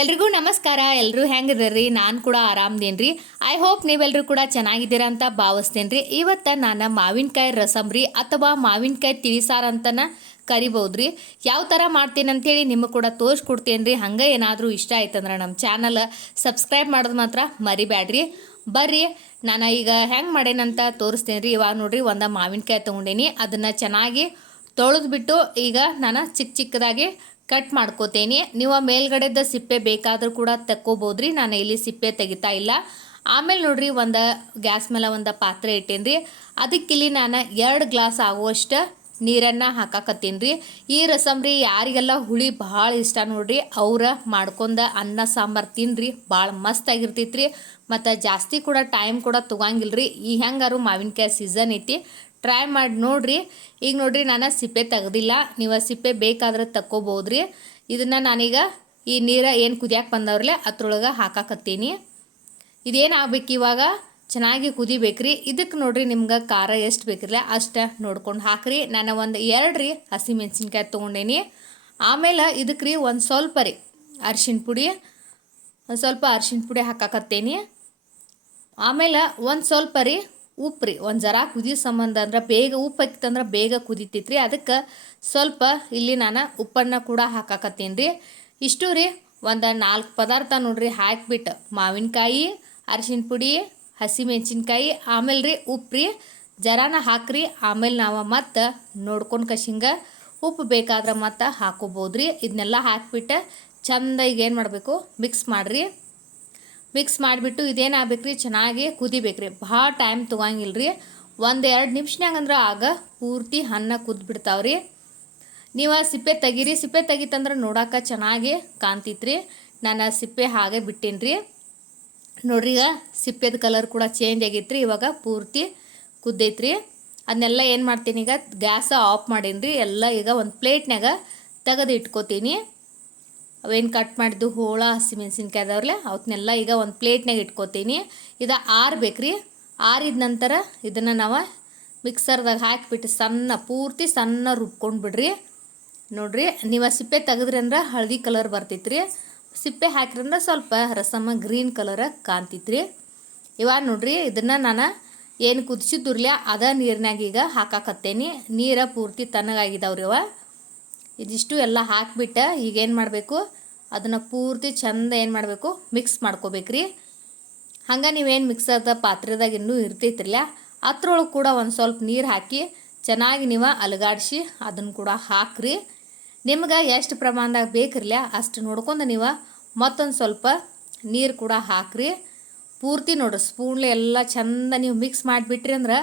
ಎಲ್ರಿಗೂ ನಮಸ್ಕಾರ ಎಲ್ಲರೂ ಹೆಂಗಿದ್ರಿ? ನಾನು ಕೂಡ ಆರಾಮ್ದೇನ್ರಿ. ಐ ಹೋಪ್ ನೀವೆಲ್ಲರೂ ಕೂಡ ಚೆನ್ನಾಗಿದ್ದೀರಾ ಅಂತ ಭಾವಿಸ್ತೇನೆ ರೀ ಇವತ್ತು ನಾನು ಮಾವಿನಕಾಯಿ ರಸಂಬ್ರಿ ಅಥವಾ ಮಾವಿನಕಾಯಿ ತಿಳಿಸಾರ ಅಂತನ ರೀ ಯಾವ ಥರ ಮಾಡ್ತೀನಿ ಅಂತೇಳಿ ನಿಮಗೆ ಕೂಡ ತೋರಿಸ್ಕೊಡ್ತೇನೆ ರೀ ಹಂಗೆ ಏನಾದರೂ ಇಷ್ಟ ಆಯ್ತಂದ್ರೆ ನಮ್ಮ ಚಾನಲ್ ಸಬ್ಸ್ಕ್ರೈಬ್ ಮಾಡೋದು ಮಾತ್ರ ಮರಿಬೇಡ್ರಿ ಬರ್ರಿ, ನಾನು ಈಗ ಹೆಂಗೆ ಮಾಡೇನಂತ ತೋರಿಸ್ತೇನೆ ರೀ ಇವಾಗ ನೋಡ್ರಿ ಒಂದು ಮಾವಿನಕಾಯಿ ತೊಗೊಂಡೇನಿ. ಅದನ್ನು ಚೆನ್ನಾಗಿ ತೊಳೆದ್ಬಿಟ್ಟು ಈಗ ನಾನು ಚಿಕ್ಕ ಚಿಕ್ಕದಾಗಿ ಕಟ್ ಮಾಡ್ಕೋತೇನೆ. ನೀವು ಮೇಲ್ಗಡೆದ ಸಿಪ್ಪೆ ಬೇಕಾದರೂ ಕೂಡ ತಕ್ಕೋಬೋದ್ರಿ. ನಾನು ಇಲ್ಲಿ ಸಿಪ್ಪೆ ತೆಗಿತಾ ಇಲ್ಲ. ಆಮೇಲೆ ನೋಡ್ರಿ ಒಂದು ಗ್ಯಾಸ್ ಮೇಲೆ ಒಂದು ಪಾತ್ರೆ ಇಟ್ಟೇನಿ ರೀ ಅದಕ್ಕಿಲ್ಲಿ ನಾನು ಎರಡು ಗ್ಲಾಸ್ ಆಗುವಷ್ಟು ನೀರನ್ನು ಹಾಕಾಕತ್ತೀನಿ ರೀ. ಈ ರಸಂಬ್ರಿ ಯಾರಿಗೆಲ್ಲ ಹುಳಿ ಭಾಳ ಇಷ್ಟ ನೋಡ್ರಿ, ಅವ್ರ ಮಾಡ್ಕೊಂಡ ಅನ್ನ ಸಾಂಬಾರು ತಿನ್ರಿ ಭಾಳ ಮಸ್ತ್ ಆಗಿರ್ತೈತ್ರಿ ಮತ್ತು ಜಾಸ್ತಿ ಕೂಡ ಟೈಮ್ ಕೂಡ ತೊಗಂಗಿಲ್ಲ ರೀ. ಈ ಹೆಂಗಾರು ಮಾವಿನಕಾಯಿ ಸೀಸನ್ ಐತಿ ಟ್ರೈ ಮಾಡಿ ನೋಡಿರಿ. ಈಗ ನೋಡಿರಿ ನಾನು ಸಿಪ್ಪೆ ತೆಗ್ದಿಲ್ಲ, ನೀವು ಸಿಪ್ಪೆ ಬೇಕಾದ್ರೆ ತಕ್ಕೋಬೋದ್ರಿ ಇದನ್ನು ನಾನೀಗ ಈ ನೀರು ಏನು ಕುದಿಯಾಕೆ ಬಂದವ್ರಲ್ಲೇ ಅದ್ರೊಳಗೆ ಹಾಕಾಕತ್ತೀನಿ. ಇದೇನು ಆಗ್ಬೇಕು ಇವಾಗ? ಚೆನ್ನಾಗಿ ಕುದಿಬೇಕ್ರಿ. ಇದಕ್ಕೆ ನೋಡ್ರಿ ನಿಮ್ಗೆ ಖಾರ ಎಷ್ಟು ಬೇಕಿರಲ್ಲ ಅಷ್ಟು ನೋಡ್ಕೊಂಡು ಹಾಕ್ರಿ. ನಾನು ಒಂದು ಎರಡು ರೀ ಹಸಿ ಮೆಣಸಿನ್ಕಾಯಿ ತೊಗೊಂಡೇನಿ. ಆಮೇಲೆ ಇದಕ್ಕೆ ರೀ ಒಂದು ಸ್ವಲ್ಪ ರೀ ಅರ್ಶಿಣ ಪುಡಿ, ಒಂದು ಸ್ವಲ್ಪ ಅರ್ಶಿಣ ಪುಡಿ ಹಾಕಾಕತ್ತೇನಿ. ಆಮೇಲೆ ಒಂದು ಸ್ವಲ್ಪ ರೀ ಉಪ್ಪು ರೀ ಒಂದು ಜರ ಕುದಿ ಸಂಬಂಧ ಅಂದ್ರೆ ಬೇಗ ಉಪ್ಪು ಹಾಕಿತ್ತಂದ್ರೆ ಬೇಗ ಕುದಿತೈತ್ರಿ. ಅದಕ್ಕೆ ಸ್ವಲ್ಪ ಇಲ್ಲಿ ನಾನು ಉಪ್ಪನ್ನು ಕೂಡ ಹಾಕಾಕತ್ತೀನಿ ರೀ ಇಷ್ಟು ರೀ ಒಂದು ನಾಲ್ಕು ಪದಾರ್ಥ ನೋಡ್ರಿ ಹಾಕಿಬಿಟ್ಟು. ಮಾವಿನಕಾಯಿ, ಅರ್ಶಿನ ಪುಡಿ ಹಸಿಮೆಣ್ಸಿನ್ಕಾಯಿ ಆಮೇಲೆ ರೀ ಉಪ್ಪು ರೀ ಜರಾನ ಹಾಕ್ರಿ, ಆಮೇಲೆ ನಾವು ಮತ್ತು ನೋಡ್ಕೊಂಡು ಕಶಿಂಗ. ಉಪ್ಪು ಬೇಕಾದ್ರೆ ಮತ್ತು ಹಾಕೋಬೋದು ರೀ ಇದನ್ನೆಲ್ಲ ಹಾಕ್ಬಿಟ್ಟು ಚಂದ ಈಗ ಏನು ಮಾಡಬೇಕು? ಮಿಕ್ಸ್ ಮಾಡಿರಿ. ಮಿಕ್ಸ್ ಮಾಡಿಬಿಟ್ಟು ಇದೇನು ಆಗ್ಬೇಕ್ರಿ? ಚೆನ್ನಾಗಿ ಕುದಿಬೇಕ್ರಿ. ಭಾಳ ಟೈಮ್ ತೊಗೊಂಗಿಲ್ಲ ರೀ ಒಂದು ಎರಡು ನಿಮಿಷನ್ಯಾಗ ಅಂದ್ರೆ ಆಗ ಪೂರ್ತಿ ಅನ್ನ ಕುದ್ಬಿಡ್ತಾವ್ರಿ. ನೀವು ಸಿಪ್ಪೆ ತೆಗೀರಿ. ಸಿಪ್ಪೆ ತೆಗಿತಂದ್ರೆ ನೋಡೋಕೆ ಚೆನ್ನಾಗಿ ಕಾಣ್ತಿತ್ರಿ. ನಾನು ಸಿಪ್ಪೆ ಹಾಗೆ ಬಿಟ್ಟೇನ್ರಿ. ನೋಡ್ರಿ ಈಗ ಸಿಪ್ಪೆದ ಕಲರ್ ಕೂಡ ಚೇಂಜ್ ಆಗೈತ್ರಿ, ಇವಾಗ ಪೂರ್ತಿ ಕುದ್ದೈತ್ರಿ. ಅದನ್ನೆಲ್ಲ ಏನು ಮಾಡ್ತೀನಿ ಈಗ, ಗ್ಯಾಸ ಆಫ್ ಮಾಡೀನಿ ರೀ ಎಲ್ಲ ಈಗ ಒಂದು ಪ್ಲೇಟ್ನಾಗ ತೆಗೆದು ಇಟ್ಕೋತೀನಿ. ಅವೇನು ಕಟ್ ಮಾಡಿದ್ದು, ಹೋಳ ಹಸಿಮೆಣ್ಸಿನ್ಕಾಯಿ ಅದಾವ್ರಲ್ಲ ಅವತ್ತನ್ನೆಲ್ಲ ಈಗ ಒಂದು ಪ್ಲೇಟ್ನಾಗ ಇಟ್ಕೋತೀನಿ. ಇದು ಆರ್ಬೇಕ್ರಿ. ಆರಿದ ನಂತರ ಇದನ್ನು ನಾವು ಮಿಕ್ಸರ್ದಾಗ ಹಾಕಿಬಿಟ್ಟು ಸಣ್ಣ, ಪೂರ್ತಿ ಸಣ್ಣ ರುಬ್ಕೊಂಡು ಬಿಡ್ರಿ ನೋಡ್ರಿ, ನೀವು ಸಿಪ್ಪೆ ತೆಗೆದ್ರಿ ಅಂದ್ರೆ ಹಳದಿ ಕಲರ್ ಬರ್ತೈತ್ರಿ. ಸಿಪ್ಪೆ ಹಾಕಿದ್ರಿಂದ ಸ್ವಲ್ಪ ರಸಮ ಗ್ರೀನ್ ಕಲರ ಕಾಣ್ತೈತ್ರಿ. ಇವಾಗ ನೋಡ್ರಿ, ಇದನ್ನು ನಾನು ಏನು ಕುದಿಸಿದ್ದುರ್ಲ ಅದ ನೀರಿನಾಗ ಈಗ ಹಾಕಾಕತ್ತೇನಿ. ನೀರ ಪೂರ್ತಿ ತಣ್ಣಗಾಗಿದ್ದಾವ್ರಿ ಅವ. ಇದಿಷ್ಟು ಎಲ್ಲ ಹಾಕಿಬಿಟ್ಟು ಈಗೇನು ಮಾಡಬೇಕು, ಅದನ್ನು ಪೂರ್ತಿ ಚಂದ ಏನು ಮಾಡಬೇಕು ಮಿಕ್ಸ್ ಮಾಡ್ಕೋಬೇಕ್ರಿ. ಹಂಗೆ ನೀವೇನು ಮಿಕ್ಸರ್ದ ಪಾತ್ರೆದಾಗ ಇನ್ನೂ ಇರ್ತೈತ್ರಲ್ಲ ಅದ್ರೊಳಗೆ ಕೂಡ ಒಂದು ಸ್ವಲ್ಪ ನೀರು ಹಾಕಿ ಚೆನ್ನಾಗಿ ನೀವು ಅಲಗಾಡಿಸಿ ಅದನ್ನು ಕೂಡ ಹಾಕ್ರಿ. ನಿಮ್ಗೆ ಎಷ್ಟು ಪ್ರಮಾಣದಾಗ ಬೇಕಿರಲ್ಲ ಅಷ್ಟು ನೋಡ್ಕೊಂಡು ನೀವು ಮತ್ತೊಂದು ಸ್ವಲ್ಪ ನೀರು ಕೂಡ ಹಾಕ್ರಿ. ಪೂರ್ತಿ ನೋಡ್ರಿ, ಸ್ಪೂನ್ಲೆ ಎಲ್ಲ ಚಂದ ನೀವು ಮಿಕ್ಸ್ ಮಾಡಿಬಿಟ್ರಿ ಅಂದ್ರೆ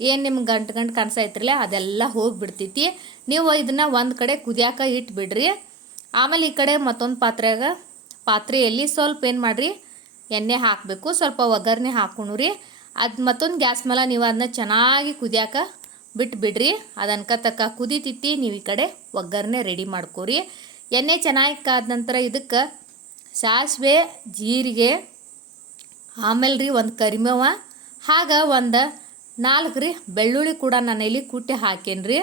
ಏನು ನಿಮ್ಗೆ ಗಂಟು ಗಂಟು ಕಾಣಿಸೈತ್ರಲ್ಲ ಅದೆಲ್ಲ ಹೋಗಿಬಿಡ್ತೈತಿ. ನೀವು ಇದನ್ನು ಒಂದು ಕಡೆ ಕುದಿಯಾಕ ಇಟ್ಬಿಡ್ರಿ. ಆಮೇಲೆ ಈ ಕಡೆ ಮತ್ತೊಂದು ಪಾತ್ರೆಯಾಗ ಪಾತ್ರೆಯಲ್ಲಿ ಸ್ವಲ್ಪ ಏನು ಮಾಡಿರಿ, ಎಣ್ಣೆ ಹಾಕಬೇಕು, ಸ್ವಲ್ಪ ಒಗ್ಗರಣೆ ಹಾಕೊಂಡ್ರಿ ಅದು ಮತ್ತೊಂದು ಗ್ಯಾಸ್ ಮೇಲೆ ನೀವು ಅದನ್ನ ಚೆನ್ನಾಗಿ ಕುದಿಯಾಕ ಬಿಟ್ಬಿಡ್ರಿ. ಅದನ್ಕ ತಕ್ಕ ಕುದಿತಿತ್ತಿ ನೀವು ಈ ಕಡೆ ಒಗ್ಗರಣೆ ರೆಡಿ ಮಾಡ್ಕೊರಿ. ಎಣ್ಣೆ ಚೆನ್ನಾಗಿ ಕಾದ ನಂತರ ಇದಕ್ಕೆ ಸಾಸಿವೆ, ಜೀರಿಗೆ ಆಮೇಲೆ ರೀ ಒಂದು ಕರಿಮೇವ, ಹಾಗೆ ಒಂದು ನಾಲ್ಕು ರೀ ಬೆಳ್ಳುಳ್ಳಿ ಕೂಡ ನಾನು ಇಲ್ಲಿ ಕುಟ್ಟಿ ಹಾಕೇನಿ ರೀ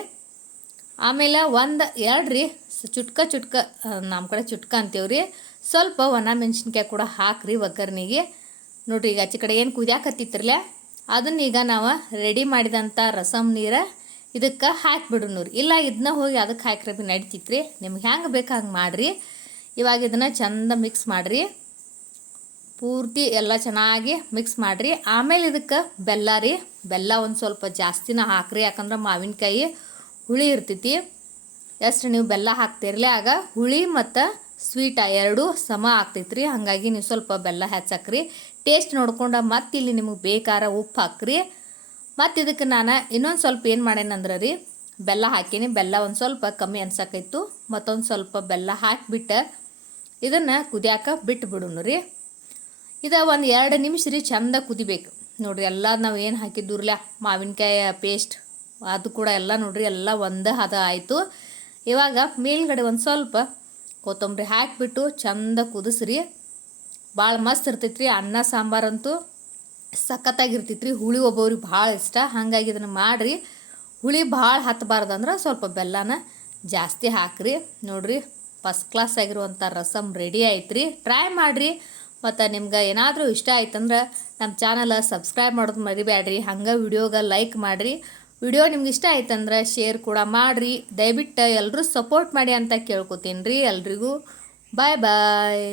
ಆಮೇಲೆ ಒಂದು ಎರಡು ರೀ ಚುಟ್ಕ ಚುಟ್ಕ ನಮ್ಮ ಕಡೆ ಚುಟ್ಕ ಅಂತೀವಿ ರೀ ಸ್ವಲ್ಪ ಒಣ ಮೆಣಸಿನ್ಕಾಯಿ ಕೂಡ ಹಾಕ್ರಿ ಒಗ್ಗರಣೆಗೆ. ನೋಡ್ರಿ ಈಗ ಆಚೆ ಕಡೆ ಏನು ಕುದಿಯಾಕತ್ತಿತ್ರಲ್ಲ ಅದನ್ನ ಈಗ ನಾವು ರೆಡಿ ಮಾಡಿದಂಥ ರಸಮ್ ನೀರು ಇದಕ್ಕೆ ಹಾಕಿಬಿಡು ನೂರು. ಇಲ್ಲ, ಇದನ್ನ ಹೋಗಿ ಅದಕ್ಕೆ ಹಾಕ್ರಿ ಬಿ ನಡಿತೈತ್ರಿ. ನಿಮ್ಗೆ ಹೆಂಗೆ ಬೇಕು ಹಂಗೆ ಮಾಡಿರಿ. ಇವಾಗ ಇದನ್ನು ಚಂದ ಮಿಕ್ಸ್ ಮಾಡಿರಿ. ಪೂರ್ತಿ ಎಲ್ಲ ಚೆನ್ನಾಗಿ ಮಿಕ್ಸ್ ಮಾಡಿರಿ. ಆಮೇಲೆ ಇದಕ್ಕೆ ಬೆಲ್ಲ ರೀ. ಬೆಲ್ಲ ಒಂದು ಸ್ವಲ್ಪ ಜಾಸ್ತಿನ ಹಾಕ್ರಿ. ಯಾಕಂದ್ರೆ ಮಾವಿನಕಾಯಿ ಹುಳಿ ಇರ್ತೈತಿ. ಎಷ್ಟು ನೀವು ಬೆಲ್ಲ ಹಾಕ್ತಿರ್ಲಿ ಆಗ ಹುಳಿ ಮತ್ತು ಸ್ವೀಟ ಎರಡೂ ಸಮ ಆಗ್ತೈತ್ರಿ. ಹಾಗಾಗಿ ನೀವು ಸ್ವಲ್ಪ ಬೆಲ್ಲ ಹೆಚ್ಚಾಕ್ರಿ. ಟೇಸ್ಟ್ ನೋಡ್ಕೊಂಡು ಮತ್ತೆ ಇಲ್ಲಿ ನಿಮಗೆ ಬೇಕಾರ ಉಪ್ಪು ಹಾಕ್ರಿ. ಮತ್ತು ಇದಕ್ಕೆ ನಾನು ಇನ್ನೊಂದು ಸ್ವಲ್ಪ ಏನು ಮಾಡೇನಂದ್ರೆ ರೀ, ಬೆಲ್ಲ ಹಾಕೀನಿ. ಬೆಲ್ಲ ಒಂದು ಸ್ವಲ್ಪ ಕಮ್ಮಿ ಅನ್ಸಕ್ಕೈತು ಮತ್ತೊಂದು ಸ್ವಲ್ಪ ಬೆಲ್ಲ ಹಾಕಿಬಿಟ್ಟು ಇದನ್ನು ಕುದಿಯಾಕ ಬಿಟ್ಟು ಬಿಡೋಣ ರೀ. ಇದು ಒಂದು ಎರಡು ನಿಮಿಷ ರೀ ಚಂದ ಕುದಿಬೇಕು. ನೋಡಿರಿ ಎಲ್ಲ ನಾವು ಏನು ಹಾಕಿದ್ದೂರ್ಲ, ಮಾವಿನಕಾಯಿ ಪೇಸ್ಟ್ ಅದು ಕೂಡ ಎಲ್ಲ ನೋಡ್ರಿ ಎಲ್ಲ ಒಂದು ಹದ ಆಯಿತು. ಇವಾಗ ಮೇಲ್ಗಡೆ ಒಂದು ಸ್ವಲ್ಪ ಕೊತ್ತಂಬರಿ ಹಾಕಿಬಿಟ್ಟು ಚಂದ ಕುದಿಸ್ರಿ. ಭಾಳ ಮಸ್ತ್ ಇರ್ತೈತ್ರಿ, ಅನ್ನ ಸಾಂಬಾರಂತೂ ಸಖತ್ತಾಗಿರ್ತೈತ್ರಿ. ಹುಳಿ ಒಬ್ಬೊಬ್ರಿಗೆ ಭಾಳ ಇಷ್ಟ, ಹಾಗಾಗಿ ಇದನ್ನು ಮಾಡಿರಿ. ಹುಳಿ ಭಾಳ ಹತ್ತಬಾರ್ದಂದ್ರೆ ಸ್ವಲ್ಪ ಬೆಲ್ಲನ ಜಾಸ್ತಿ ಹಾಕ್ರಿ. ನೋಡಿರಿ ಫಸ್ಟ್ ಕ್ಲಾಸ್ ಆಗಿರುವಂಥ ರಸಮ್ ರೆಡಿ ಆಯ್ತು ಟ್ರೈ ಮಾಡಿರಿ. ಮತ್ತು ನಿಮ್ಗೆ ಏನಾದರೂ ಇಷ್ಟ ಆಯ್ತಂದ್ರೆ ನಮ್ಮ ಚಾನಲ ಸಬ್ಸ್ಕ್ರೈಬ್ ಮಾಡೋದು ಮರಿಬೇಡ್ರಿ ಹಂಗೆ ವಿಡಿಯೋಗೆ ಲೈಕ್ ಮಾಡಿರಿ. ವಿಡಿಯೋ ನಿಮ್ಗೆ ಇಷ್ಟ ಆಯ್ತಂದ್ರೆ ಶೇರ್ ಕೂಡ ಮಾಡಿರಿ. ದಯವಿಟ್ಟು ಎಲ್ಲರೂ ಸಪೋರ್ಟ್ ಮಾಡಿ ಅಂತ ಕೇಳ್ಕೊತೀನಿ ರೀ ಎಲ್ರಿಗೂ. ಬಾಯ್ ಬಾಯ್